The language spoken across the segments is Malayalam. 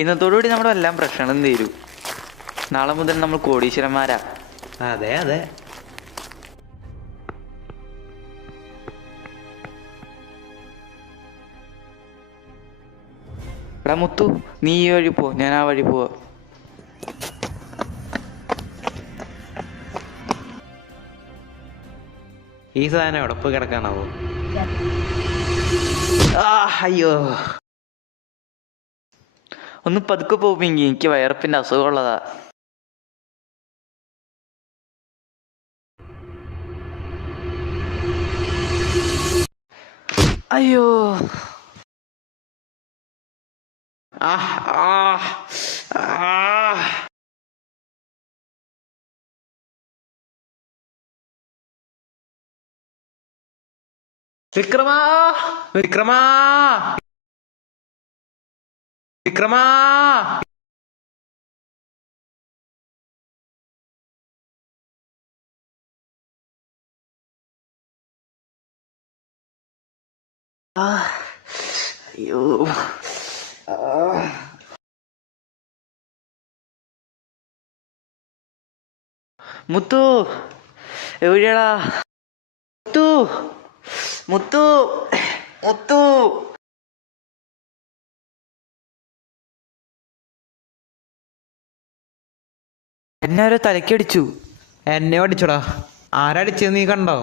ഇന്നത്തോടുകൂടി നമ്മുടെ എല്ലാം പ്രശ്നം തീരും. നാളെ മുതൽ നമ്മൾ കോടീശ്വരന്മാരാ. അതെ അതെ. എടാ മുത്തു, നീ ഈ വഴി പോ, ഞാൻ ആ വഴി പോവാ. ഈ സാധനം എവിടെ കിടക്കാനാവോ? അയ്യോ, ഒന്ന് പതുക്കെ പോവെങ്കിൽ എനിക്ക് വയറപ്പിന്റെ അസുഖമുള്ളതാ. അയ്യോ, വിക്രമാ വിക്രമാ വിക്രമാ അയ്യോ, മുത്തു എവിടെയാടാ? മുത്തു മുത്തു മുത്തു എന്നെ ആരോ തലക്കടിച്ചു. എന്നെ അടിച്ചോടാ. ആരടിച്ചത് നീ കണ്ടോ?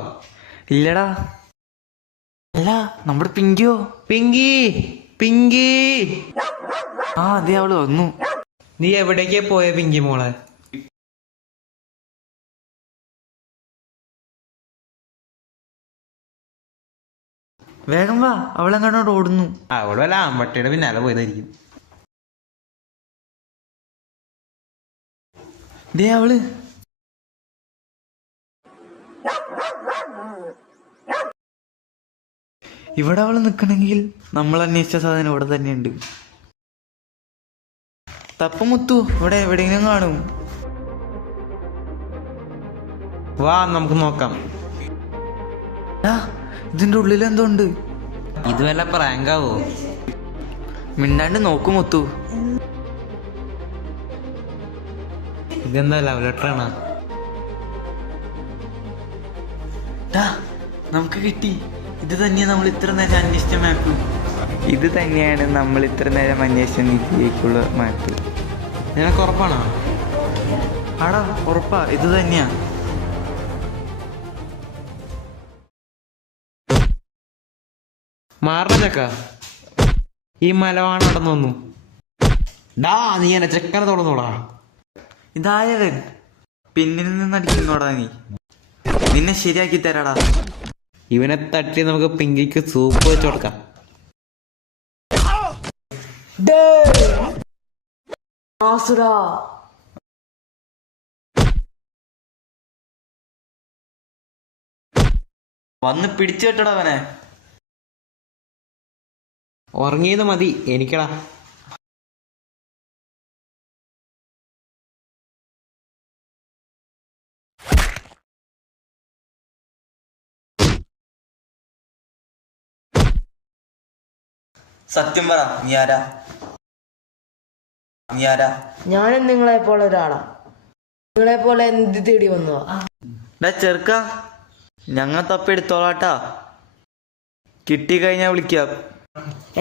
ഇല്ലടാ. അല്ല, നമ്മുടെ പിങ്കിയോ? പിങ്കി പിങ്കി, അതെ, അവള് വന്നു. നീ എവിടേക്കാ പോയ പിങ്കി മോളെ? വേഗം വാ, അവളെങ്ങാണ്ടോട് ഓടുന്നു. അവള് വല്ല ആമ്പട്ടയുടെ പിന്നാലെ പോയതായിരിക്കും. ദേ അവള്. ഇവിടെ അവള് നിക്കണെങ്കിൽ നമ്മൾ അന്വേഷിച്ച സാധനം ഇവിടെ തന്നെയുണ്ട്. തപ്പുമുത്തു, ഇവിടെ എവിടെയെങ്കിലും കാണും. വാ നമുക്ക് നോക്കാം. ഇതിന്റെ ഉള്ളിൽ എന്തോ ഉണ്ട്. ഇത് വല്ല പ്രാങ്കാവോ? മിണ്ടാണ്ട് നോക്കു മുത്തു. ഇതെന്താ ലവ് ലെറ്റർ ആണ്? നമുക്ക് കിട്ടി. ഇത് തന്നെയാണ് നമ്മൾ ഇത്ര നേരം അന്വേഷിച്ച മാപ്പ്. ഇത് തന്നെയാണ് നമ്മൾ ഇത്ര നേരം അന്വേഷിച്ച നിധിയിലേക്കുള്ള മാപ്പ്. നിനക്ക് ഉറപ്പാണോ? ആടാ, ഉറപ്പാ, ഇത് തന്നെയാ. മാറണ ചക്ക, ഈ മലവാണ് നടന്നു. ഡാ, നീ എന്നെ ചെക്കനെ തുടർന്നോടാ. ഇതായവൻ പിന്നിൽ നിന്ന് അടിക്കുന്നോടാ നീ. നിന്നെ ശരിയാക്കി തരാടാ. ഇവനെ തട്ടി നമുക്ക് പിങ്കിക്ക് സൂപ്പ് വെച്ച് കൊടുക്കാം. വന്ന് പിടിച്ചു കെട്ടടാ അവനെ. ഉറങ്ങിയത് മതി എനിക്കടാ. സത്യം പറ, നീ ആരാ? ഞാനും നിങ്ങളെ പോലെ ഒരാളാ. നിങ്ങളെ പോലെ എന്ത് തേടി വന്നതാ? ചെറുക്ക, ഞങ്ങൾ തപ്പെടുത്തോളാട്ടാ. കിട്ടിക്കഴിഞ്ഞാ വിളിക്കാം.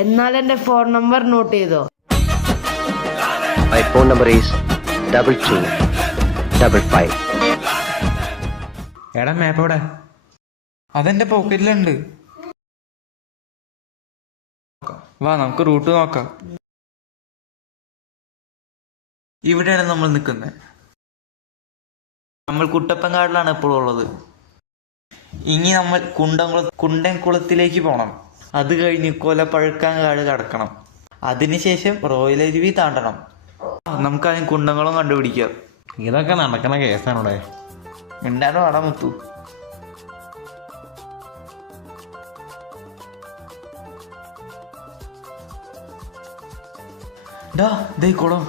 എന്നാൽ എന്റെ ഫോൺ നമ്പർ നോട്ട് ചെയ്തോ. My phone number is 2255. എടാ, മാപ്പ് എവിടെ? അതെന്റെ പോക്കറ്റിലുണ്ട്. വാ, നമുക്ക് റൂട്ട് നോക്കാം. ഇവിടെയാണ് നമ്മൾ നിൽക്കുന്നത്. നമ്മൾ കുട്ടപ്പൻകാടിലാണ് ഇപ്പോൾ ഉള്ളത്. ഇനി നമ്മൾ കുണ്ടൻകുളത്തിലേക്ക് പോകണം. അത് കഴിഞ്ഞ് കൊലപ്പഴുക്കാങ്കാട് കടക്കണം. അതിനുശേഷം റോയൽ അരുവി താണ്ടണം. നമുക്കതിന് കുണ്ടംകുളം കണ്ടുപിടിക്കാം. ഇതൊക്കെ നടക്കണ കേസാണോടെ. മിണ്ടാണ്ട് വാടാ മുത്തു. ദേ കുളം.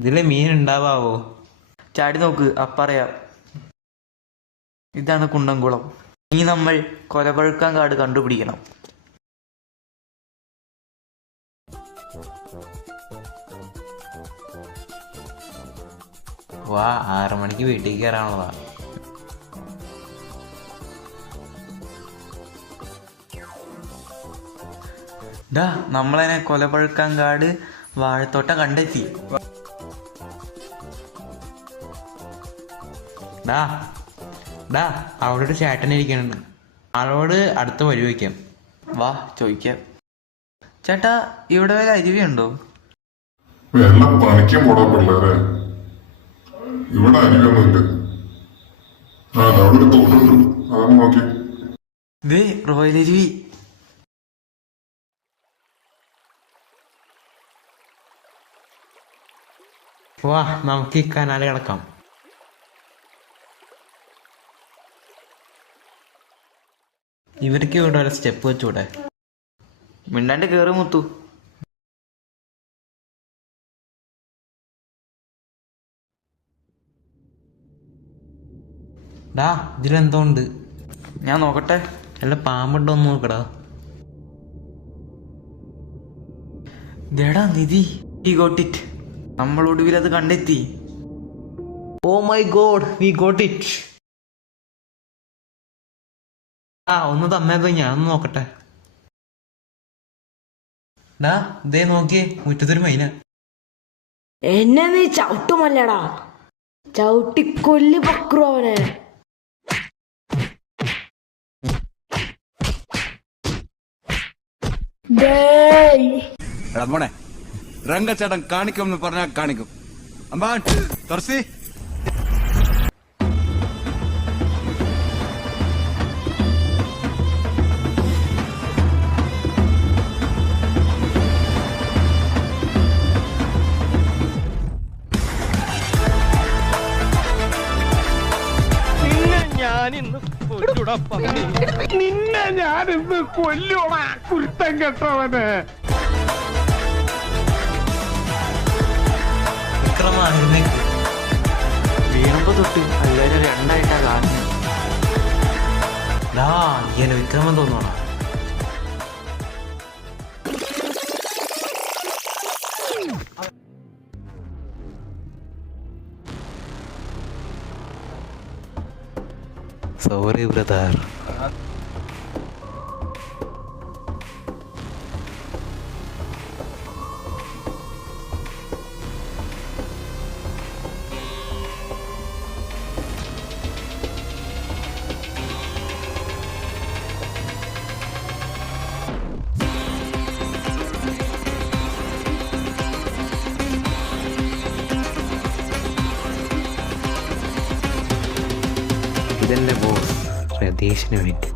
ഇതില് മീൻ ഉണ്ടാവോ? ചാടി നോക്ക്, അപ്പറയാം. ഇതാണ് കുണ്ടംകുളം. ഇനി നമ്മൾ കൊലപഴുക്കാങ്കാട് കണ്ടുപിടിക്കണം. വാ, 6 മണിക്ക് വീട്ടിൽ കയറാനുള്ളതാ. ഡാ നമ്മളതിനെ കൊലപഴുക്കാങ്കാട് വാഴത്തോട്ടം കണ്ടെത്തി. ഡാ ഡാ അവിടെ ഒരു ചേട്ടൻ ഇരിക്കുന്നുണ്ട്. ആളോട് അടുത്ത വഴി വയ്ക്കാം. വാ ചോദിക്കാം. ചേട്ടാ ഇവിടെ വല്ല അരുവിയുണ്ടോ? എല്ലാം പണിക്കും പോടാ പിള്ളേരെ, ഇവിടെ അരിയൊന്നുമില്ല. അവിടെ ഒരു തോടുണ്ട്, അതൊന്ന് നോക്കി. ദേ റോയൽ അരുവി. വാ, നമുക്ക് ഈ കനാല് കിടക്കാം. ഇവർക്ക് ഇവിടെ ഒരു സ്റ്റെപ്പ് വെച്ചൂടെ? മിണ്ടാണ്ട് കേറി മുത്തു. ഡാ ഇതിലെന്തോ ഉണ്ട്. ഞാൻ നോക്കട്ടെ. അല്ല പാമ്പുണ്ടോ എന്ന് നോക്കടാ. ദേടാ നിധി, ഈ ഗോട്ട് ഇറ്റ്. നമ്മൾ ഒടുവിൽ അത് കണ്ടെത്തി. Oh my god, we got it. ആ ഒന്ന് തന്നേതോ, ഞാൻ നോക്കട്ടെ. ഡാ ദേ നോക്കിയേ, മുറ്റത്തൊരു മൈന. എന്നെ നീ ചവിട്ടുമല്ലടാ, ചവിട്ടി കൊല്ലി പക്രു അവനെ. എടാ മോനെ, രംഗച്ചേട്ടൻ കാണിക്കും എന്ന് പറഞ്ഞാൽ കാണിക്കും. അമ്പാൻ തുറസി. നിന്നെ ഞാനിന്ന് കൊല്ലുവാ കുരുത്തം കെട്ടവന്. വീണുമ്പോ തൊട്ട് എല്ലാവരും രണ്ടായിട്ടാ കാണുന്നത്. ഡാ ഇങ്ങനെ വിക്രമം തോന്നണം. Sorry brother. ഇതെന്റെ ബോസ് രതീഷിന് വേണ്ടി.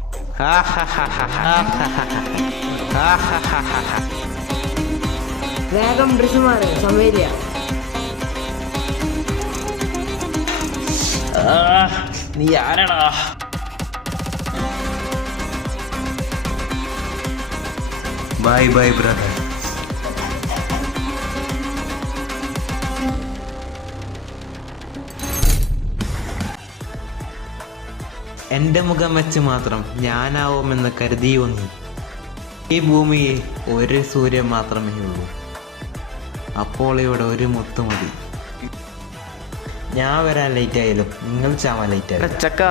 വേഗം ഡ്രസ് മാറ്, സമയമില്ല. നീ ആരാടാ? Bye bye brother. എന്റെ മുഖം വെച്ച് മാത്രം ഞാനാവുമെന്ന് കരുതിയോ നീ? ഈ ഭൂമിയിൽ ഒരു സൂര്യൻ മാത്രമേ ഉള്ളൂ. അപ്പോൾ ഇവിടെ ഒരു മുത്ത് മതി. ഞാൻ വരാൻ ലേറ്റ് ആയാലും നിങ്ങൾ ചാവാൻ ലേറ്റ് ആയാലും. ചക്ക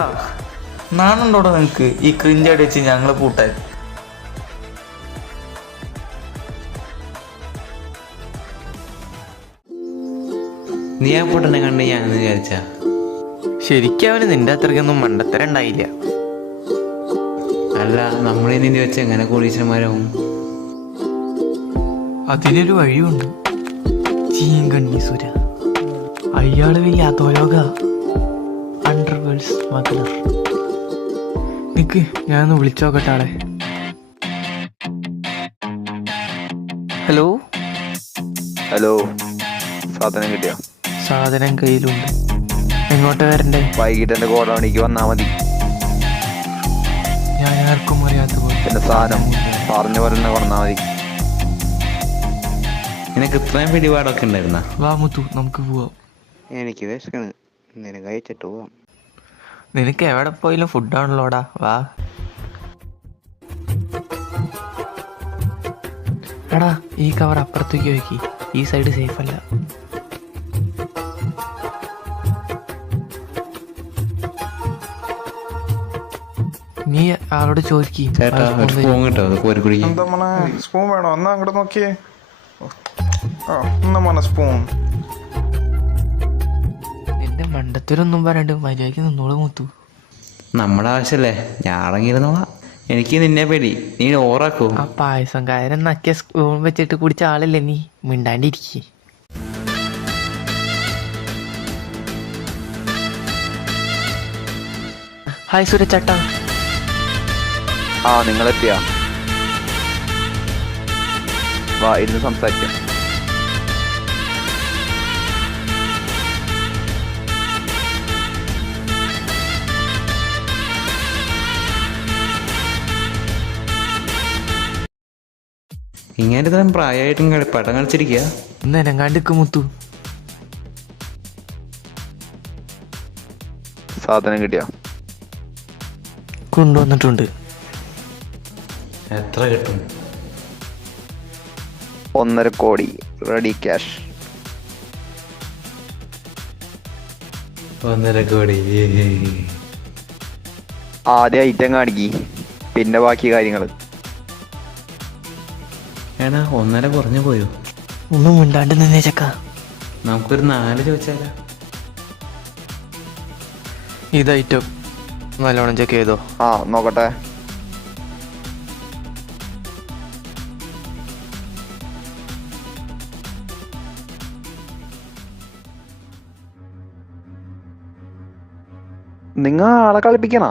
നാണുണ്ടോടോ നിനക്ക് ഈ ക്രിഞ്ചാടി വെച്ച് ഞങ്ങള് കൂട്ടാൻ? നീ ആ പൊട്ടനെ കണ്ട് ഞാനെന്ന് വിചാരിച്ച? ശരിക്കും അവന് നിന്റെ അത്രയ്ക്കൊന്നും മണ്ടത്തരം ഉണ്ടായില്ല. അല്ല, നമ്മളിനി വെച്ച് എങ്ങനെ കോടീശ്വരന്മാരാവും? അതിനൊരു വഴിയുണ്ട്. ചീങ്കണ്ണീസുര അയാള് വലിയ അധോലോക അണ്ടർവേൾഡ് സ്മഗ്ലർ. നിക്ക്, ഞാനൊന്ന് വിളിച്ചോക്കട്ടെ ആളെ. ഹലോ ഹലോ, സാധനം കിട്ടിയോ? സാധനം കയ്യിലുണ്ട്. എങ്ങോട്ട് വരണ്ടേ? വൈകിട്ട് എന്റെ കോളനിക്ക് വന്നാ മതി. ഞാൻ ആർക്കും അറിയാത്ത പോലെ പിന്നെ സാധനം പറഞ്ഞ പോലെ തന്നെ കൊണ്ടാ മതി. നിനക്ക് ഇത്രയും പിടിപാടൊക്കെ ഉണ്ടായിരുന്ന? വാ മുത്തു, നമുക്ക് പോവാം. എനിക്ക് വിശക്കണ്, നിന്നെ കഴിച്ചിട്ട് പോവാം. നിനക്ക് എവിടെ പോയാലും ഫുഡാണല്ലോടാ, വാ. എടാ ഈ കവർ അപ്പുറത്തേക്ക് വെക്കി, ഈ സൈഡ് സേഫ് അല്ല. നീ ആളോട് ചോദിക്കി. ചേട്ടാ ഒരു സ്പൂൺ കിട്ടോ, അത് കോരി കുടിക്കും. എന്താ മോനെ സ്പൂൺ വേണോ? എന്നാ അങ്ങോട്ട് നോക്കിയേ. ആ എന്നാ മോനെ സ്പൂൺ. നിന്റെ മണ്ടത്തരൊന്നും പറയാണ്ട് മര്യാദയ്ക്ക് നിന്നോളൂ മുത്തു. നമ്മുടെ ആവശ്യമല്ലേ, ഞാൻ അടങ്ങിയിരുന്നോളാം. എനിക്ക് നിന്നെ പേടി, നീ ഓറാക്കോ? ആ പായസം കാരൻ നക്കിയ സ്പൂൺ വെച്ചിട്ട് കുടിച്ച ആളല്ലേ നീ, മിണ്ടാണ്ടിരിക്കേ. ഹായ് സൂരജ്. ആ നിങ്ങളെത്തിയാ? വാ ഇരുന്ന് സംസാരിക്കാം. ഇങ്ങനെ തരം പ്രായമായിട്ടും പടം കളിച്ചിരിക്കുക. ഒന്ന് എനങ്ങാണ്ടിക്ക് മുത്തു. സാധനം കിട്ടിയാ? കൊണ്ടുവന്നിട്ടുണ്ട്. എത്ര കിട്ടും? 1.5 കോടി റെഡി ക്യാഷ്. 1.5 കോടി. ആദ്യം ഐറ്റം കാണിക്കി, പിന്നെ ബാക്കി കാര്യങ്ങൾ. ഏടാ 1.5 കുറഞ്ഞു പോയോ? ഒന്നും മിണ്ടാണ്ട് നിന്നേ ചക്ക. നമുക്കൊരു 4 ചോദിച്ചാലോ? ഇത് ഐറ്റം നല്ലോണം ചെക്ക് ചെയ്തോ? ആ നോക്കട്ടെ. നിങ്ങൾ ആളെ കളിപ്പിക്കണ?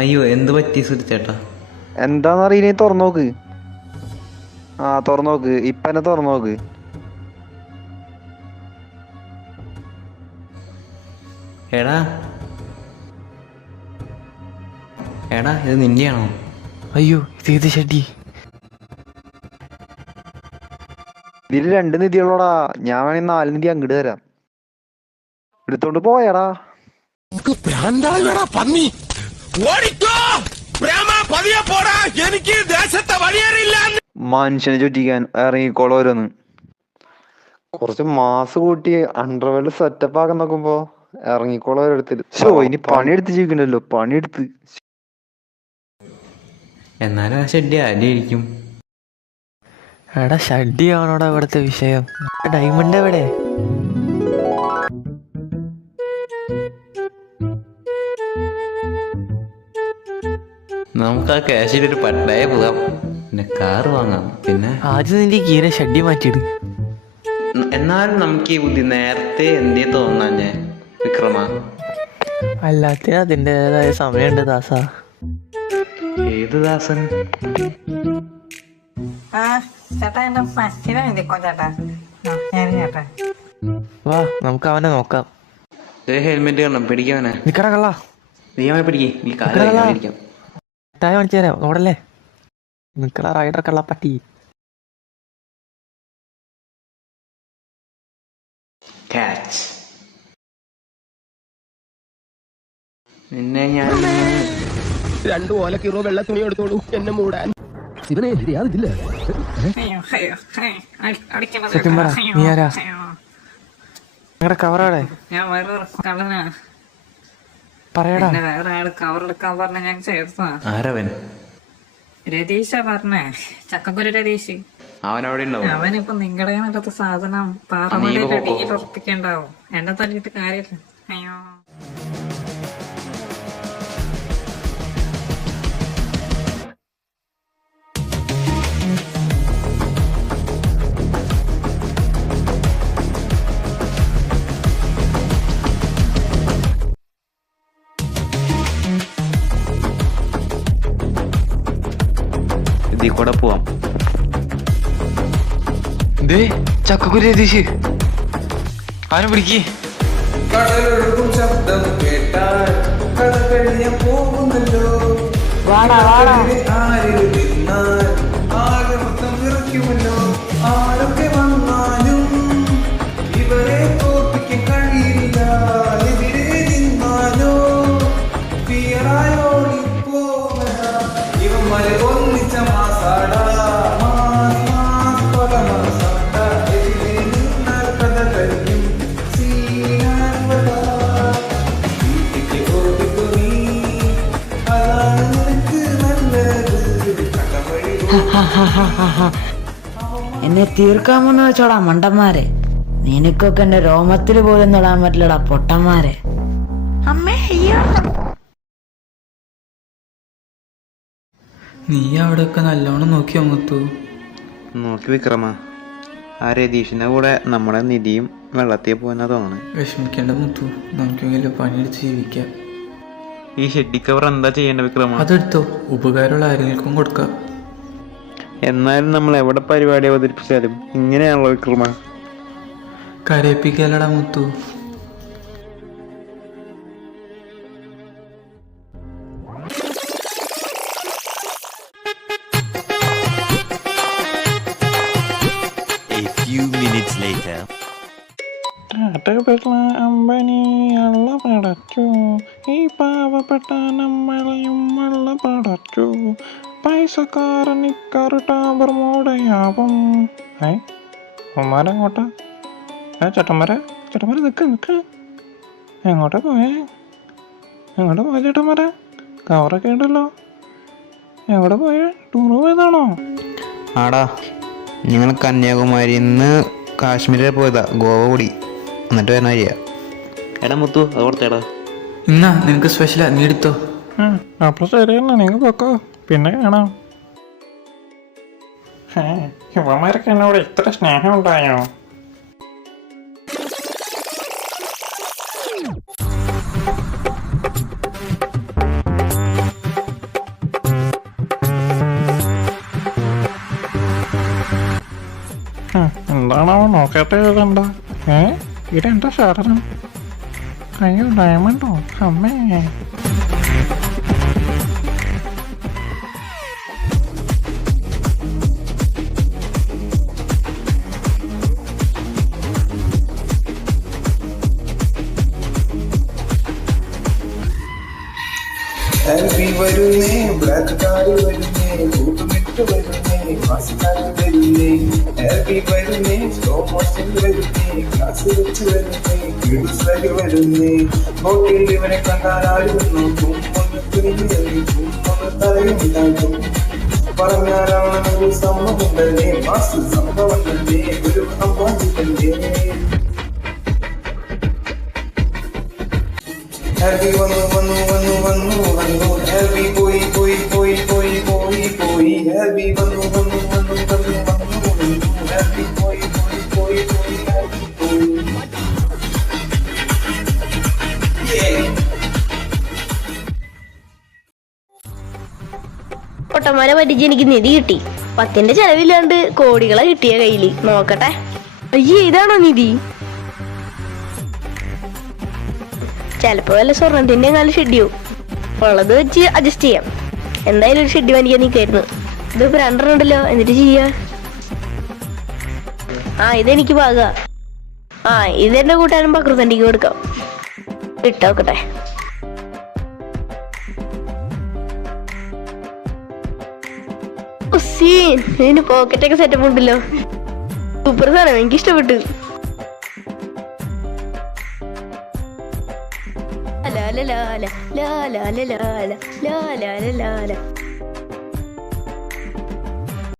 അയ്യോ എന്ത് പറ്റി സുരച്ചേട്ടാ? എന്താന്നറിയില്ല, തുറന്നു നോക്ക്. ആ തുറന്നു നോക്ക്, ഇപ്പന്നെ തുറന്നു നോക്ക്. എടാ എടാ ഇത് നിന്റെയാണോ? അയ്യോ ഇത് ഷഡ്ഡി. ഇതിൽ 2 നിധിയുള്ളോടാ. ഞാൻ വേണമെങ്കിൽ 4 നിധി അങ്ങോട്ട് തരാം. എടുത്തോണ്ട് പോയടാ. മനുഷ്യനെ ചുറ്റിക്കാൻ ഇറങ്ങിക്കോളോരോന്ന്. കുറച്ച് മാസ് കൂട്ടി അണ്ടർവേൾഡ് സെറ്റപ്പ് ആക്കാൻ നോക്കുമ്പോ ഇറങ്ങിക്കോളോരെടുത്തിട്ട്. ഷോ ഇനി പണിയെടുത്ത് ജീവിക്കണ്ടല്ലോ, പണിയെടുത്ത്. എന്നാലും ആ ഷെഡ്ഡി ആയിരിക്കും. എടാ ഷഡ്ഡി ആണോടാ ഇവിടുത്തെ വിഷയം? ഡയമണ്ട് എവിടെ? നമുക്ക് ആ ക്യാഷിലൊരു പട്ടായ പോകാം, പിന്നെ കാറ് വാങ്ങാം. പിന്നെ ആദ്യം നിന്റെ ഗീരെ ഷഡ്ഡി മാറ്റിയിട്. എന്നാലും നമുക്ക് ഈ ബുദ്ധി നേരത്തെ എന്തേ തോന്നാഞ്ഞേ വിക്രമ? അല്ലാത്തിന് അതിൻ്റെതായ സമയമുണ്ട് ദാസ. ഏത് ദാസൻ? ചേട്ടാ എന്റെ ഫസ്റ്റിനെ എഴുതിക്കോ ചേട്ടാ. ചേട്ടാ വാ നമുക്ക് അവനെ നോക്കാം. ഹെൽമെറ്റ് കാണണം, പിടിക്കാവനെ. നിക്കടാ കള്ള, നീ അവനെ പിടിക്കേ, നീ കാലിരിക്കാം. മിഠായി കാണിച്ചു തരാം, ഓടല്ലേ. നിക്കടാ റൈഡർ കള്ളപ്പട്ടി. ക്യാച്ച്. നിന്നെ ഞാൻ 2 ഓലക്കീറോ വെള്ള തുണി എടുത്തോളൂ എന്നെ മൂടാൻ. ഇവനെ ശരിയാതില്ല. സത്യം പറ, നീ ആരാ? നിങ്ങളുടെ കവറോടെ ഞാൻ വേറെ കള്ളനാ. പറയടാ. വേറെ ആള് കവർ എടുക്കാൻ പറഞ്ഞ ഞാൻ ചേർത്താ. ആരവൻ? രതീഷാ പറഞ്ഞേ, ചക്കക്കുരു രതീഷ്. അവനവിടെ ഉണ്ടാവും. അവനിപ്പോ നിങ്ങളുടെ അടുത്ത സാധനം പാറമലയുടെ അടിയിൽ ഉറപ്പിക്കണ്ടാവും. എന്നെ തല്ലിട്ട് കാര്യമില്ല. അയ്യോ ഇതിൽ കൂടെ പോവാം. ചക്കുരു രതീഷ് അവനെ പിടിക്ക്. ശബ്ദം കേട്ടാൽ കടകഴിഞ്ഞ പോകുന്നല്ലോ. വാടാ വാടാ. ആകെ മൊത്തം വിറയ്ക്കുമല്ലോ. ആരൊക്കെ വന്നാലും ഇവരെ തോൽപ്പിക്കാൻ കഴിയില്ല. എതിരെ നിന്നാലോ ഫിയറായോടിപ്പോകല. ഇവന്മാരെ ഒന്നിച്ച മാസാടാ. എന്നെ തീർക്കാമെന്ന് വെച്ചോടാ മണ്ടന്മാരെ. നിനക്കൊക്കെ എന്റെ രോമത്തിൽ പോലും തൊടാൻ പറ്റില്ലടാ പൊട്ടന്മാരെ. അമ്മേ അയ്യോ. നീ അവിടെയൊക്കെ നല്ലോണം നോക്കിയോ മുത്തു? നോക്കി വിക്രമ, ആ രതീഷിന്റെ കൂടെ നമ്മുടെ നിധിയും വെള്ളത്തിൽ പോയെന്നാ തോന്നണേ. വിഷമിക്കേണ്ട മുത്തു, നമുക്കെങ്കിലും പണിയെടുത്ത് ജീവിക്കാം. ഈ ഷെഡി കവർ എന്താ ചെയ്യേണ്ട വിക്രമ? അതെടുത്തോ, ഉപകാരമുള്ള ആരെങ്കിലും കൊടുക്കാം. എന്നാലും നമ്മൾ എവിടെ പരിപാടി അവതരിപ്പിച്ചാലും ഇങ്ങനെയാണല്ലോ വിക്രമ. കരയിപ്പിക്കലടാ മുത്തു. അമ്പനി അള്ള പടച്ചു, ഈ പാവപ്പെട്ട നമ്മളെയും വെള്ള പടച്ചു, പൈസക്കാരനിക്കറുട്ടാബർ മൂടയാവും. ഉമ്മാരെങ്ങോട്ടാ? ചേട്ടന്മാരെ നിക്ക്. എങ്ങോട്ടാ പോയേ? ചേട്ടന്മാരെ? കവറൊക്കെ ഉണ്ടല്ലോ. എങ്ങോട്ടാ പോയേ? ടൂറ് പോയതാണോ? ആടാ, ഞങ്ങൾ കന്യാകുമാരിന്ന് കാശ്മീരിൽ പോയതാ, ഗോവ കൂടി എന്നിട്ട് വരുന്ന വരിക. എടാ മുത്തു, അത് കൊടുത്തേടാ. ഇന്നാ നിനക്ക് സ്പെഷ്യലാ, നീ എടുത്തോ. അപ്പൊ ശരിയല്ല, നിങ്ങൾ പൊക്കോ, പിന്നെ കാണാം. ഇവന്മാരൊക്കെ എന്നോട് ഇത്ര സ്നേഹം ഉണ്ടായോ? എന്താണാവോ നോക്കട്ടെ. ഇതെന്താ? ഇതെന്താ സാധനം? അയ്യോ, ഡയമണ്ടോ? അമ്മേ. വരുന്നേ, ബ്ലാക്ക് കാർ വരുന്നേ, കൂട്ടുമിട്ട് വരുന്നേ, മാസ്കാർ വരുന്നേ, വരുന്നേ, സ്ലോ മോഷൻ വരുന്നേ, ഗ്ലാസ് വെച്ച് വരുന്നേ, കിഡ്സ് വരുന്നേ. ഹോട്ടലിൽ ഇവനെ കണ്ടാൽ ആയിരുന്നു കുമ്പൊന്ന് തിരിഞ്ഞു കുമ്പൊന്ന് തലയുണ്ടാകും. പറഞ്ഞാലാണൊരു സംഭവം തന്നെ, മാസ് സംഭവം തന്നെ, ഒരു അമ്പാടി തന്നെ. ഹാപ്പി വന്നു വന്നു വന്നു വന്നു വന്നു, ഹാപ്പി പോയി പോയി പോയി പോയി പോയി പോയി, ഹാപ്പി വന്നു വന്നു വന്നു വന്നു വന്നു വന്നു, ഹാപ്പി പോയി പോയി പോയി പോയി, ഹാപ്പി പോയി. പൊട്ടന്മാരെ പറ്റിച്ച് എനിക്ക് നിധി കിട്ടി. 10ന്റെ ചെലവില്ലാണ്ട് കോടികളെ കിട്ടിയ കയ്യില്. നോക്കട്ടെ. അയ്യേ, ഇതാണോ നിധി? ചിലപ്പോ വല്ല സ്വർണത്തിന്റെ കാലം ഷെഡിയോ ഉള്ളത് വെച്ച് അഡ്ജസ്റ്റ് ചെയ്യാം. എന്തായാലും ഒരു ഷെഡി വാങ്ങിക്കാൻ നിൽക്കായിരുന്നു. ഇതിപ്പോ 2 ഉണ്ടല്ലോ, എന്നിട്ട് ചെയ്യാ. ഇതെനിക്ക് പാക. ഇതെന്റെ കൂട്ടാനും പക്രുതണ്ടിക്ക് കൊടുക്കാം. ഇട്ടോക്കട്ടെ. ഇതിന് പോക്കറ്റൊക്കെ സെറ്റപ്പ് ഉണ്ടല്ലോ. സൂപ്പർ സാധനം, എനിക്ക് ഇഷ്ടപ്പെട്ടു. la la la la la la la la la la la la la